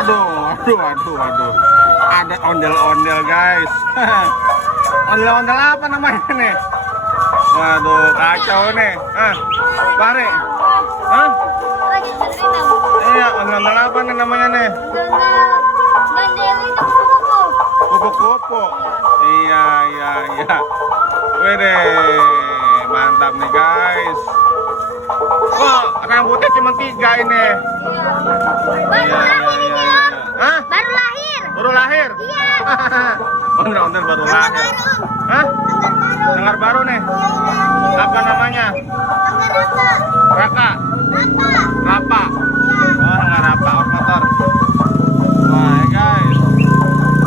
Aduh. Ada ondel-ondel guys. Ondel-ondel apa namanya nih? Waduh, kacau nih. Pare. Hah? Iya, ondel-ondel apa nih namanya nih? Kupu-kupu. Iya. Wede, mantap nih guys. Wah, rambutnya cuma 3 ini. Iya. Hah? Baru lahir? Iya. Ondel-ondel baru lahir. Hah? Sanggar baru nih. Apa namanya? Raka. Rapa. Oh, sanggar rapa motor. Wah, guys.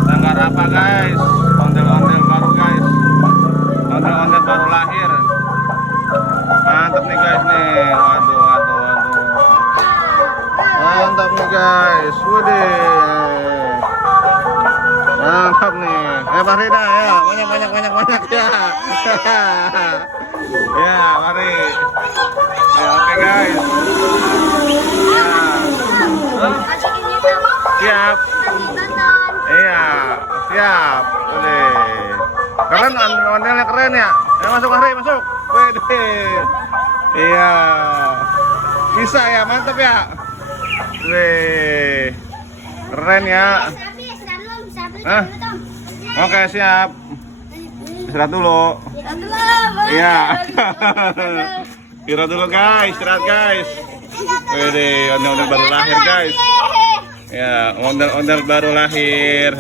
Sanggar rapa guys. Ondel-ondel baru guys. Ondel-ondel baru lahir. Mantap nih guys nih. Waduh. Mantap nih guys. Waduh. Mantap nih. Pak Rida ya. Banyak ya. Ya, mari. Ya, oke guys. Ya. Siap. Iya, siap. Udah. Keren, ondelnya keren ya. Ya masuk Fahri, masuk. Wede. Iya. Bisa ya, mantap ya. Weh. Keren ya. Hah? Oke, siap. Istirahat dulu. Iya. Istirahat dulu guys, guys. Wede, ondel-ondel baru lahir guys. Ya, ondel-ondel baru lahir.